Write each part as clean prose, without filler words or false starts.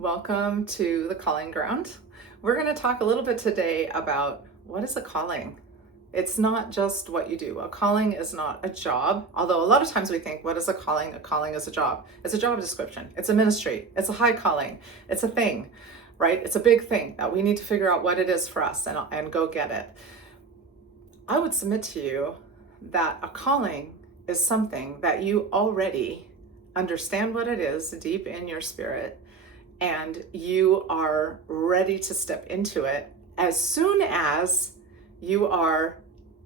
Welcome to the Calling Ground. We're going to talk a little bit today about what is a calling. It's not just what you do. A calling is not a job, although a lot of times we think, what is a calling? A calling is a job. It's a job description. It's a ministry. It's a high calling. It's a thing, right? It's a big thing that we need to figure out what it is for us and go get it. I would submit to you that a calling is something that you already understand what it is deep in your spirit, and you are ready to step into it as soon as you are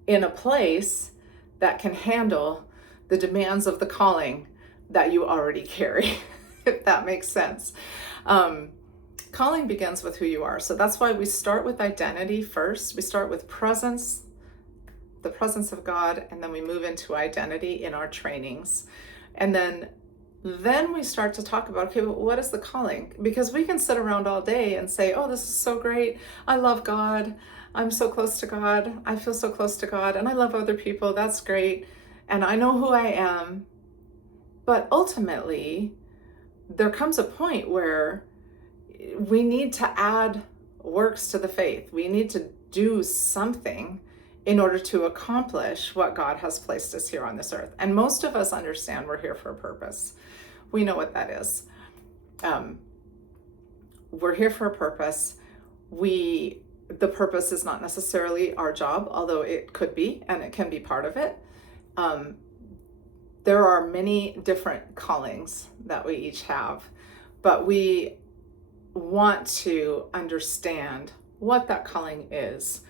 in a place that can handle the demands of the calling that you already carry, if that makes sense. Calling begins with who you are. So that's why we start with identity first. We start with presence, the presence of God, and then we move into identity in our trainings. And then we start to talk about, okay, well, what is the calling? Because we can sit around all day and say, oh, this is so great. I love God. I'm so close to God. I feel so close to God. And I love other people. That's great. And I know who I am. But ultimately, there comes a point where we need to add works to the faith. We need to do something in order to accomplish what God has placed us here on this earth. And most of us understand we're here for a purpose. We know what that is. We're here for a purpose. The purpose is not necessarily our job, although it could be, and it can be part of it. There are many different callings that we each have, but we want to understand what that calling is.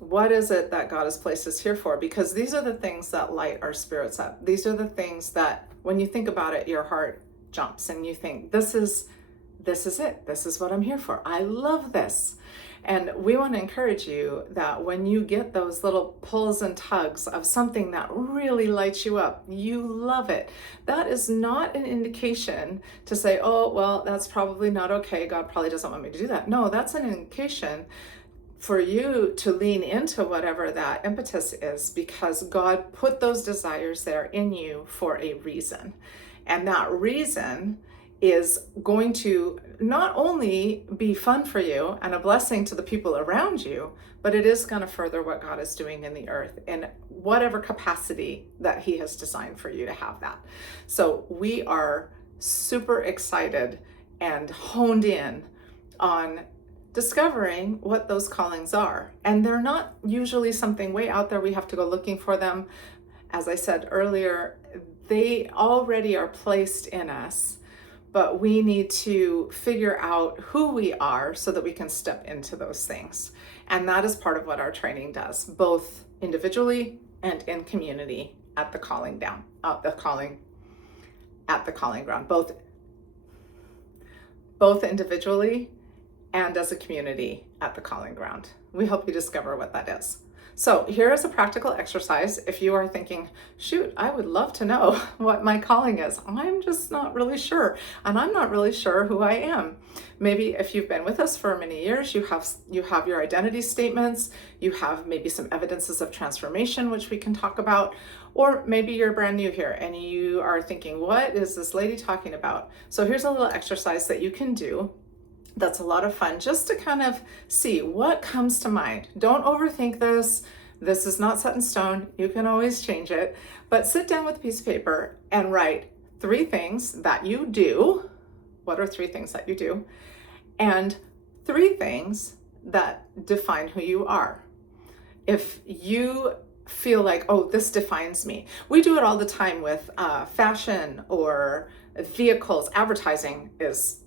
What is it that God has placed us here for? Because these are the things that light our spirits up. These are the things that, when you think about it, your heart jumps and you think, this is it. This is what I'm here for. I love this. And we want to encourage you that when you get those little pulls and tugs of something that really lights you up, you love it. That is not an indication to say, oh, well, that's probably not okay. God probably doesn't want me to do that. No, that's an indication for you to lean into whatever that impetus is, because God put those desires there in you for a reason. And that reason is going to not only be fun for you and a blessing to the people around you, but it is going to further what God is doing in the earth in whatever capacity that He has designed for you to have that. So we are super excited and honed in on discovering what those callings are. And they're not usually something way out there. We have to go looking for them. As I said earlier, they already are placed in us, but we need to figure out who we are so that we can step into those things. And that is part of what our training does, both individually and in community at the calling ground, both individually and as a community at the calling ground. We help you discover what that is. So here is a practical exercise. If you are thinking, shoot, I would love to know what my calling is. I'm just not really sure. And I'm not really sure who I am. Maybe if you've been with us for many years, you have your identity statements, you have maybe some evidences of transformation, which we can talk about, or maybe you're brand new here and you are thinking, what is this lady talking about? So here's a little exercise that you can do. That's a lot of fun, just to kind of see what comes to mind. Don't overthink this. This is not set in stone. You can always change it. But sit down with a piece of paper and write 3 things that you do. What are 3 things that you do? And 3 things that define who you are. If you feel like, oh, this defines me. We do it all the time with fashion or vehicles. Advertising is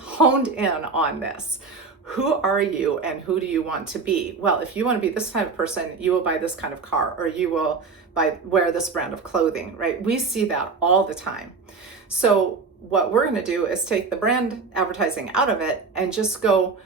honed in on this. Who are you and who do you want to be? Well, if you want to be this type of person, you will buy this kind of car, or you will wear this brand of clothing, right? We see that all the time. So what we're going to do is take the brand advertising out of it and just go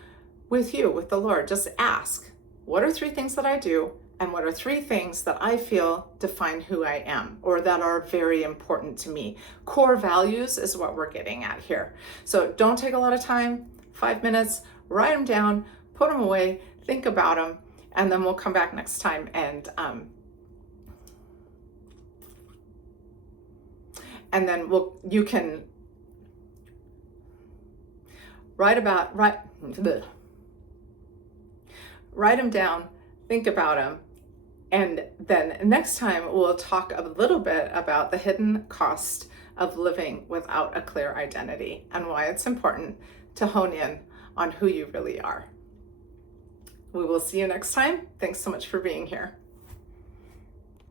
with you, with the Lord. Just ask, what are 3 things that I do? And what are 3 things that I feel define who I am, or that are very important to me? Core values is what we're getting at here. So don't take a lot of time, 5 minutes, write them down, put them away, think about them, and then we'll come back next time and then you can write them down, think about them, and then next time we'll talk a little bit about the hidden cost of living without a clear identity and why it's important to hone in on who you really are. We will see you next time. Thanks so much for being here.